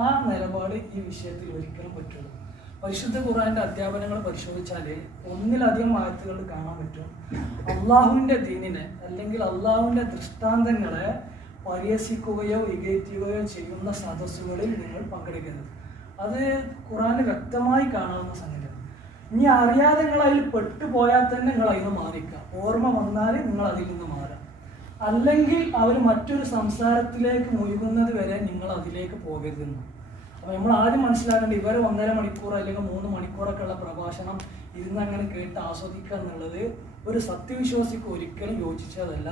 ആ നിലപാട് ഈ വിഷയത്തിൽ ഒരിക്കലും പറ്റുള്ളൂ. പരിശുദ്ധ ഖുർആന്റെ അധ്യാപനങ്ങൾ പരിശോധിച്ചാൽ ഒന്നിലധികം ആയത്തുകൾ കാണാൻ പറ്റും. അള്ളാഹുവിൻ്റെ ദീനിനെ അല്ലെങ്കിൽ അള്ളാഹുവിൻ്റെ ദൃഷ്ടാന്തങ്ങളെ പരിഹസിക്കുകയോ ഇകഴ്ത്തുകയോ ചെയ്യുന്ന സദസ്സുകളിൽ നിങ്ങൾ പങ്കെടുക്കരുത്. അത് ഖുർആന് വ്യക്തമായി കാണാവുന്ന സംഗതിയാണ്. ഇനി അറിയാതെ നിങ്ങൾ അതിൽ പെട്ടുപോയാൽ തന്നെ നിങ്ങൾ അതിൽ നിന്ന് മാറിക്കുക. ഓർമ്മ വന്നാൽ നിങ്ങൾ അതിൽ നിന്ന് മാറുക. അല്ലെങ്കിൽ അവർ മറ്റൊരു സംസാരത്തിലേക്ക് മുഴുകുന്നത് വരെ നിങ്ങൾ അതിലേക്ക് പോകരുതെന്ന്. അപ്പോൾ നമ്മൾ ആദ്യം മനസ്സിലാക്കേണ്ടത് ഇവരെ 1.5 മണിക്കൂർ അല്ലെങ്കിൽ 3 മണിക്കൂറൊക്കെ ഉള്ള പ്രഭാഷണം ഇരുന്ന് അങ്ങനെ കേട്ട് ആസ്വദിക്കുക എന്നുള്ളത് ഒരു സത്യവിശ്വാസിക്ക് ഒരിക്കലും യോജിച്ചതല്ല.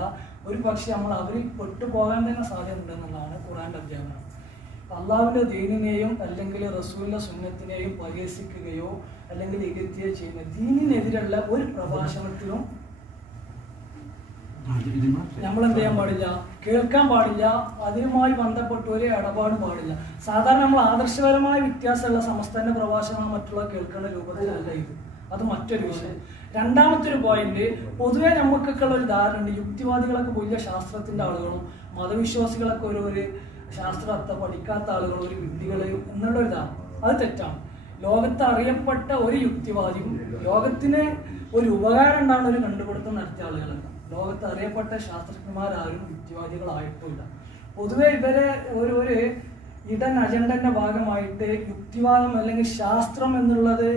ഒരു പക്ഷേ നമ്മൾ അവരിൽ പെട്ടുപോകാൻ തന്നെ സാധ്യത ഉണ്ടെന്നുള്ളതാണ് ഖുർആന്റെ അധ്യാപനം. അള്ളാഹുവിൻ്റെ ദീനിനെയും അല്ലെങ്കിൽ റസൂലിൻ്റെ സുന്നത്തിനെയും പരിഹസിക്കുകയോ അല്ലെങ്കിൽ ഇകഴ്ത്തുകയോ ചെയ്യുന്ന ദീനിനെതിരുള്ള ഒരു പ്രഭാഷണത്തിലും നമ്മൾ എന്ത് ചെയ്യാൻ പാടില്ല, കേൾക്കാൻ പാടില്ല. അതിനുമായി ബന്ധപ്പെട്ട ഒരു ഇടപാടും പാടില്ല. സാധാരണ നമ്മൾ ആദർശപരമായ വ്യത്യാസമുള്ള സമസ്തന്റെ പ്രഭാഷണം മറ്റുള്ള കേൾക്കുന്ന രൂപത്തിലല്ല ഇത്. അത് മറ്റൊരു വിഷയം. രണ്ടാമത്തെ ഒരു പോയിന്റ്, പൊതുവെ നമുക്കൊക്കെ ഉള്ള ഒരു ധാരണ ഉണ്ട്, യുക്തിവാദികളൊക്കെ വലിയ ശാസ്ത്രത്തിന്റെ ആളുകളും മതവിശ്വാസികളൊക്കെ ഒരു ശാസ്ത്രത്തെ പഠിക്കാത്ത ആളുകളും ഒരു വിഡ്ഢികളെയും എന്നുള്ളൊരു ധാരണ. അത് തെറ്റാണ്. ലോകത്ത് അറിയപ്പെട്ട ഒരു യുക്തിവാദിയും ലോകത്തിന് ഒരു ഉപകാരം ഉണ്ടാകുന്ന ഒരു കണ്ടുപിടുത്തം നടത്തിയ ആളുകളല്ല. ലോകത്ത് അറിയപ്പെട്ട ശാസ്ത്രജ്ഞന്മാരാരും യുക്തിവാദികളായിട്ടില്ല. പൊതുവെ ഇവരെ ഒരു ഇടൻ അജണ്ടന്റെ ഭാഗമായിട്ട് യുക്തിവാദം അല്ലെങ്കിൽ ശാസ്ത്രം എന്നുള്ളത്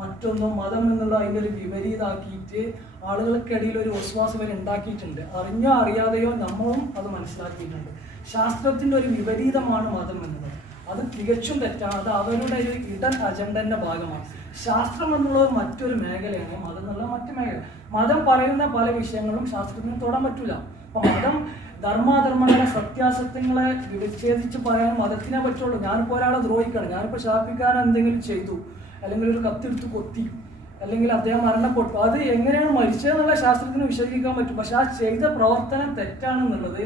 മറ്റൊന്നും മതം എന്നുള്ള അതിൻ്റെ ഒരു വിപരീതമാക്കിയിട്ട് ആളുകൾക്കിടയിൽ ഒരു വിശ്വാസം വരെ ഉണ്ടാക്കിയിട്ടുണ്ട്. അറിഞ്ഞോ അറിയാതെയോ നമ്മളും അത് മനസ്സിലാക്കിയിട്ടുണ്ട്. ശാസ്ത്രത്തിന്റെ ഒരു വിപരീതമാണ് മതം എന്നുള്ളത്. അത് തികച്ചും തെറ്റാണ്. അത് അവരുടെ ഒരു ഇടൻ അജണ്ടന്റെ ഭാഗമാണ്. ശാസ്ത്രം എന്നുള്ളത് മറ്റൊരു മേഖലയാണ്, മതം എന്നുള്ള മറ്റു മേഖല. മതം പറയുന്ന പല വിഷയങ്ങളും ശാസ്ത്രത്തിന് തൊടാൻ പറ്റൂല. അപ്പൊ മതം ധർമാധർമ്മങ്ങളെ സത്യാസത്യങ്ങളെ വിച്ഛേദിച്ച് പറയാൻ മതത്തിനെ പറ്റുള്ളൂ. ഞാനിപ്പോൾ ഒരാളെ ദ്രോഹിക്കണം, ഞാനിപ്പോൾ ഷാഫിക്കാരൻ എന്തെങ്കിലും ചെയ്തു, അല്ലെങ്കിൽ ഒരു കത്തെടുത്ത് കൊത്തി, അല്ലെങ്കിൽ അദ്ദേഹം മരണപ്പെട്ടു, അത് എങ്ങനെയാണ് മരിച്ചതെന്നുള്ള ശാസ്ത്രത്തിന് വിശദീകരിക്കാൻ പറ്റും. പക്ഷെ ആ ചെയ്ത പ്രവർത്തനം തെറ്റാണെന്നുള്ളത്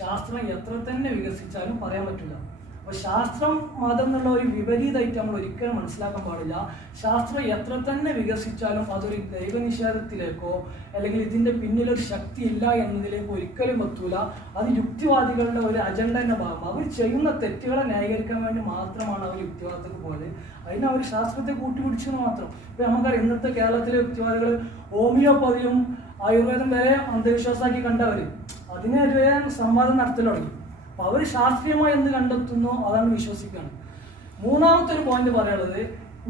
ശാസ്ത്രം എത്ര തന്നെ വികസിച്ചാലും പറയാൻ പറ്റില്ല. അപ്പോൾ ശാസ്ത്രം മതം എന്നുള്ള ഒരു വിപരീതമായിട്ട് നമ്മൾ ഒരിക്കലും മനസ്സിലാക്കാൻ പാടില്ല. ശാസ്ത്രം എത്ര തന്നെ വികസിച്ചാലും അതൊരു ദൈവനിഷേധത്തിലേക്കോ അല്ലെങ്കിൽ ഇതിൻ്റെ പിന്നിലൊരു ശക്തി ഇല്ല എന്നതിലേക്കോ ഒരിക്കലും എത്തൂല. അത് യുക്തിവാദികളുടെ ഒരു അജണ്ടന്റെ ഭാഗം. അവർ ചെയ്യുന്ന തെറ്റുകളെ ന്യായീകരിക്കാൻ വേണ്ടി മാത്രമാണ് അവർ യുക്തിവാദത്തിൽ പോയത്. അതിന് അവർ ശാസ്ത്രത്തെ കൂട്ടിപ്പിടിച്ചെന്ന് മാത്രം. ഇപ്പം നമുക്കറിയാം, ഇന്നത്തെ കേരളത്തിലെ യുക്തിവാദികൾ ഹോമിയോപ്പതിയും ആയുർവേദം വരെ അന്ധവിശ്വാസമാക്കി കണ്ടവർ അതിനെതിരെ സംവാദം നടത്തൽ തുടങ്ങി. അപ്പോൾ അവർ ശാസ്ത്രീയമായി എന്ത് കണ്ടെത്തുന്നോ അതാണ് വിശ്വസിക്കുകയാണ്. മൂന്നാമത്തെ ഒരു പോയിന്റ് പറയാനുള്ളത്,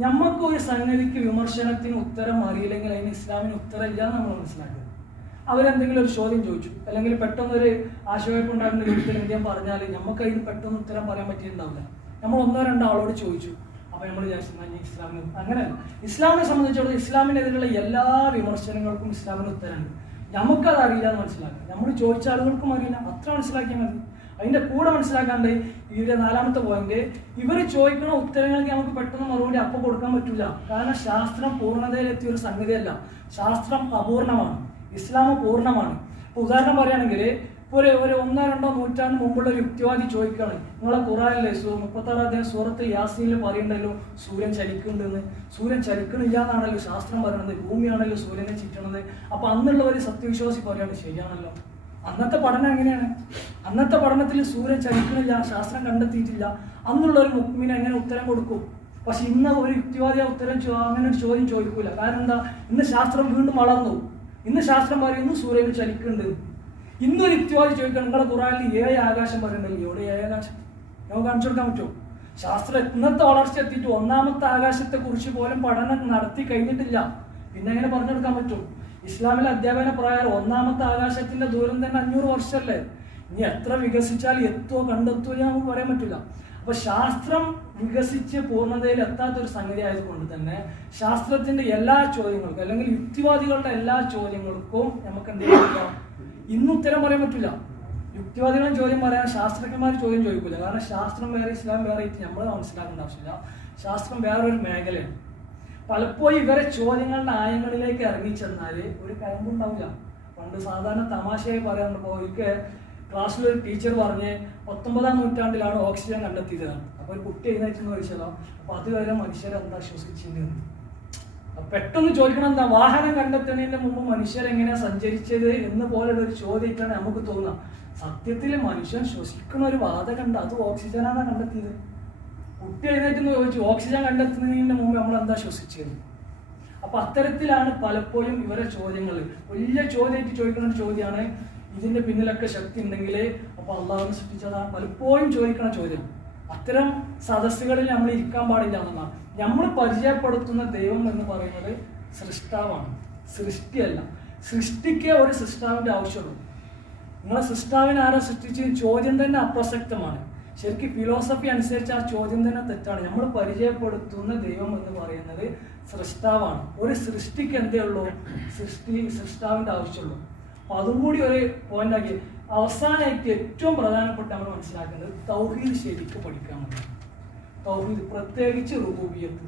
നമുക്ക് ഒരു സംഗതിക്ക് വിമർശനത്തിന് ഉത്തരം അറിയില്ലെങ്കിൽ അതിന് ഇസ്ലാമിന് ഉത്തരം ഇല്ല എന്ന് നമ്മൾ മനസ്സിലാക്കുക. അവരെന്തെങ്കിലും ഒരു ചോദ്യം ചോദിച്ചു, അല്ലെങ്കിൽ പെട്ടെന്നൊരു ആശയക്കുണ്ടാകുന്ന ഒരു ഉത്തരം ഇന്ത്യ പറഞ്ഞാൽ നമുക്ക് അതിന് പെട്ടെന്ന് ഉത്തരം പറയാൻ പറ്റിയിട്ടുണ്ടാവില്ല. നമ്മൾ 1-2 ആളോട് ചോദിച്ചു, അപ്പോൾ നമ്മൾ വിചാരിച്ചു ഇസ്ലാമിന് അങ്ങനെയല്ല. ഇസ്ലാമിനെ സംബന്ധിച്ചിടത്തോളം ഇസ്ലാമിനെതിരെയുള്ള എല്ലാ വിമർശനങ്ങൾക്കും ഇസ്ലാമിന് ഉത്തരമുണ്ട്. നമുക്കത് അറിയില്ല എന്ന് മനസ്സിലാക്കുക. നമ്മൾ ചോദിച്ച ആളുകൾക്കും അറിയില്ല, അത്ര മനസ്സിലാക്കിയാൽ മതി. അതിൻ്റെ കൂടെ മനസ്സിലാക്കാണ്ട് ഇതിൻ്റെ 4ാമത്തെ പോയിന്റ്, ഇവർ ചോദിക്കുന്ന ഉത്തരങ്ങൾക്ക് നമുക്ക് പെട്ടെന്ന് മറുപടി അപ്പോൾ കൊടുക്കാൻ പറ്റില്ല. കാരണം ശാസ്ത്രം പൂർണ്ണതയിലെത്തിയ ഒരു സംഗതിയല്ല. ശാസ്ത്രം അപൂർണമാണ്, ഇസ്ലാം പൂർണ്ണമാണ്. ഇപ്പോൾ ഉദാഹരണം പറയുകയാണെങ്കിൽ, ഇപ്പോൾ ഒരു 1-2 നൂറ്റാണ്ട് മുമ്പുള്ള ഒരു യുക്തിവാദി ചോദിക്കുകയാണ്, നിങ്ങളെ ഖുറാനിലെ 36 സൂറത്തിൽ യാസീനിൽ പറയുന്നുണ്ടല്ലോ സൂര്യൻ ചലിക്കുന്നുണ്ടെന്ന്. സൂര്യൻ ചലിക്കണില്ല എന്നാണല്ലോ ശാസ്ത്രം പറയുന്നത്, ഭൂമിയാണല്ലോ സൂര്യനെ ചുറ്റണത്. അപ്പോൾ അന്നുള്ള ഒരു സത്യവിശ്വാസി പറയുകയാണ്, ശരിയാണല്ലോ. അന്നത്തെ പഠനം എങ്ങനെയാണ്? അന്നത്തെ പഠനത്തിൽ സൂര്യൻ ചലിക്കണില്ല, ശാസ്ത്രം കണ്ടെത്തിയിട്ടില്ല. അന്നുള്ള ഒരു മുഅ്മിന് എങ്ങനെ ഉത്തരം കൊടുക്കും? പക്ഷെ ഇന്ന് ഒരു യുക്തിവാദി അങ്ങനെ ഒരു ചോദ്യം ചോദിക്കൂല. കാരണം എന്താ? ഇന്ന് ശാസ്ത്രം വീണ്ടും വളർന്നു. ഇന്ന് ശാസ്ത്രം പറയുന്നു സൂര്യൻ ചലിക്കുന്നുണ്ട്. ഇന്നൊരു യുക്തിവാദി ചോദിക്കണം, നിങ്ങളെ ഖുറാനിൽ 7 ആകാശം പറയുന്നുണ്ടല്ലോ, എവിടെ 7 ആകാശം? നമുക്ക് കാണിച്ചു കൊടുക്കാൻ പറ്റുമോ? ശാസ്ത്രം ഇന്നത്തെ വളർച്ച എത്തിയിട്ട് 1-ാമത്തെ ആകാശത്തെ കുറിച്ച് പോലും പഠനം നടത്തി കഴിഞ്ഞിട്ടില്ല. പിന്നെ എങ്ങനെ പറഞ്ഞു കൊടുക്കാൻ പറ്റും? ഇസ്ലാമിലെ അധ്യാപന പ്രകാരം 1-ാമത്തെ ആകാശത്തിന്റെ ദൂരം തന്നെ 500 വർഷമല്ലേ. ഇനി എത്ര വികസിച്ചാലും എത്തുമോ കണ്ടെത്തുമോ നമുക്ക് പറയാൻ പറ്റില്ല. അപ്പൊ ശാസ്ത്രം വികസിച്ച് പൂർണ്ണതയിൽ എത്താത്തൊരു സംഗതി ആയതുകൊണ്ട് തന്നെ ശാസ്ത്രത്തിന്റെ എല്ലാ ചോദ്യങ്ങൾക്കും അല്ലെങ്കിൽ യുക്തിവാദികളുടെ എല്ലാ ചോദ്യങ്ങൾക്കും നമുക്ക് എന്ത് ചെയ്യാം, ഇന്ന് ഉത്തരം പറയാൻ പറ്റില്ല. യുക്തിവാദികളും ചോദ്യം പറയാൻ ശാസ്ത്രജ്ഞന്മാർ ചോദ്യം ചോദിക്കില്ല. കാരണം ശാസ്ത്രം വേറെ ഇസ്ലാം വേറെ ആയിട്ട് നമ്മൾ മനസ്സിലാക്കേണ്ട ആവശ്യമില്ല. ശാസ്ത്രം വേറൊരു മേഖലയാണ്. പലപ്പോഴും ഇവരെ ചോദ്യങ്ങളുടെ ആയങ്ങളിലേക്ക് ഇറങ്ങിച്ചെന്നാൽ ഒരു കയമ്പുണ്ടാവില്ല. പണ്ട് സാധാരണ തമാശയായി പറയാറുണ്ട്, ഒരിക്കൽ ക്ലാസ്സിലൊരു ടീച്ചർ പറഞ്ഞ് 19-ാം നൂറ്റാണ്ടിലാണ് ഓക്സിജൻ കണ്ടെത്തിയതാണ്. അപ്പോൾ ഒരു കുട്ടി എഴുന്നേറ്റെന്ന് ചോദിച്ചാലോ, അപ്പോൾ അതുവരെ മനുഷ്യരെന്താ ശ്വസിച്ചിരുന്നത്? പെട്ടെന്ന് ചോദിക്കണം, എന്താ വാഹനം കണ്ടെത്തുന്നതിന് മുമ്പ് മനുഷ്യരെങ്ങനെയാ സഞ്ചരിച്ചത് എന്ന് പോലുള്ള ഒരു ചോദ്യമായിട്ടാണ് നമുക്ക് തോന്നുക. സത്യത്തിൽ മനുഷ്യൻ ശ്വസിക്കുന്ന ഒരു വാതകം ഉണ്ട്, അത് ഓക്സിജനാണ് കണ്ടെത്തിയത്. കുട്ടി എഴുന്നേറ്റെന്ന് ചോദിച്ചു ഓക്സിജൻ കണ്ടെത്തുന്നതിന് മുമ്പ് നമ്മൾ എന്താ ശ്വസിച്ചത്? അപ്പൊ അത്തരത്തിലാണ് പലപ്പോഴും ഇവരെ ചോദ്യങ്ങൾ. വലിയ ചോദ്യമായിട്ട് ചോദിക്കുന്ന ഒരു ചോദ്യമാണ്, ഇതിന്റെ പിന്നിലൊക്കെ ശക്തി ഉണ്ടെങ്കിൽ അപ്പൊ അള്ളാഹുവിനെ സൃഷ്ടിച്ചതാണ് പലപ്പോഴും ചോദിക്കുന്ന ചോദ്യം. അത്തരം സദസ്സുകളിൽ നമ്മൾ ഇരിക്കാൻ പാടില്ല എന്നതാണ്. നമ്മൾ പരിചയപ്പെടുത്തുന്ന ദൈവം എന്ന് പറയുന്നത് സൃഷ്ടാവാണ്, സൃഷ്ടിയല്ല. സൃഷ്ടിക്ക് ഒരു സൃഷ്ടാവിന്റെ ആവശ്യമുള്ളൂ. നിങ്ങളെ സൃഷ്ടാവിനെ ആരോ സൃഷ്ടിച്ച് ചോദ്യം തന്നെ അപ്രസക്തമാണ്. ശരിക്കും ഫിലോസഫി അനുസരിച്ച് ആ ചോദ്യം തന്നെ തെറ്റാണ്. നമ്മൾ പരിചയപ്പെടുത്തുന്ന ദൈവം എന്ന് പറയുന്നത് സൃഷ്ടാവാണ്. ഒരു സൃഷ്ടിക്ക് എന്തേ ഉള്ളൂ? സൃഷ്ടാവിന്റെ ആവശ്യമുള്ളൂ. അപ്പൊ അതും കൂടി ഒരു പോയിന്റ് ആക്കി. അവസാനമായിട്ട് ഏറ്റവും പ്രധാനപ്പെട്ട നമ്മൾ മനസ്സിലാക്കേണ്ടത് തൗഹീദ് ശരിക്കും പഠിക്കാൻ വേണ്ടി. തൗഹീദ് പ്രത്യേകിച്ച് റുബൂബിയ്യത്ത്.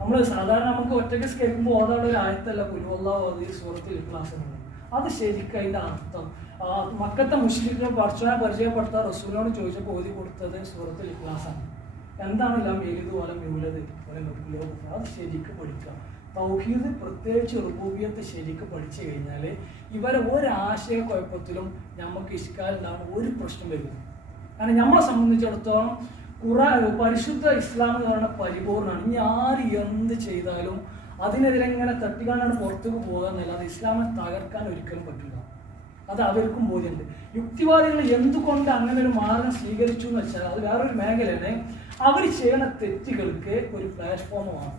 നമ്മൾ സാധാരണ നമുക്ക് ഒറ്റയ്ക്ക് സ്കേൽക്കുമ്പോൾ ഓതാനുള്ള ഒരു ആയത്തല്ല ഖുൽ ഹുവല്ലാഹു അഹദ് സൂറത്തുൽ ഇഖ്ലാസ് എന്നുള്ളത്. അത് ശരിക്കും അതിന്റെ അർത്ഥം മക്കത്തെ മുശ്രിക്കുകളെ പടച്ചവനെ പരിചയപ്പെടുത്താൻ റസൂലിനോട് ചോദിച്ചപ്പോൾ ഓതി കൊടുത്തത് സൂറത്തുൽ ഇഖ്ലാസാണ്. എന്താണ് എല്ലാം എഴുതു പോലെ മ്യൂലത് അത് ശരിക്കും പഠിക്കുക. തൗഹീദ് പ്രത്യേകിച്ച് റുബൂബിയ്യത്ത് ശരിക്കും പഠിച്ചു കഴിഞ്ഞാൽ ഇവരെ ഒരാശയക്കുഴപ്പത്തിലും നമുക്ക് ഇഷ്കാലുണ്ടാവുന്ന ഒരു പ്രശ്നം വരില്ല. കാരണം നമ്മളെ സംബന്ധിച്ചിടത്തോളം പരിശുദ്ധ ഇസ്ലാം എന്ന് പറയുന്ന പരിപൂർണ്ണമാണ്. ഇനി ആര് എന്ത് ചെയ്താലും അതിനെതിരെ ഇങ്ങനെ തട്ടിക്കാണ്ടാണ് പുറത്തേക്ക് പോകുക എന്നല്ലാതെ ഇസ്ലാമെ തകർക്കാൻ ഒരിക്കലും പറ്റില്ല. അത് അവർക്കും ബോധ്യമുണ്ട്. യുക്തിവാദികൾ എന്തുകൊണ്ട് അങ്ങനെ ഒരു മാർഗം സ്വീകരിച്ചു എന്ന് വെച്ചാൽ അത് വേറൊരു മേഖലയാണ്. അവർ ചെയ്യുന്ന തെറ്റുകൾക്ക് ഒരു പ്ലാറ്റ്ഫോമാണ്.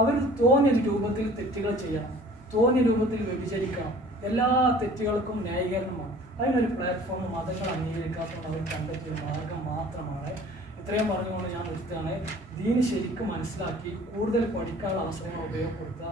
അവർ തോന്നിയ രൂപത്തിൽ തെറ്റുകൾ ചെയ്യണം, തോന്നിയ രൂപത്തിൽ വ്യഭിചരിക്കണം, എല്ലാ തെറ്റുകൾക്കും ന്യായീകരണമാണ്. അതിനൊരു പ്ലാറ്റ്ഫോം മതങ്ങൾ അംഗീകരിക്കാത്തതുകൊണ്ട് അവർ കണ്ടെത്തിയ മാർഗം മാത്രമാണ്. ഇത്രയും പറഞ്ഞുകൊണ്ട് ഞാൻ നിർത്തുകയാണ്. ദീന് ശരിക്കും മനസ്സിലാക്കി കൂടുതൽ പഠിക്കാനുള്ള അവസരങ്ങൾ ഉപയോഗപ്പെടുത്തുക.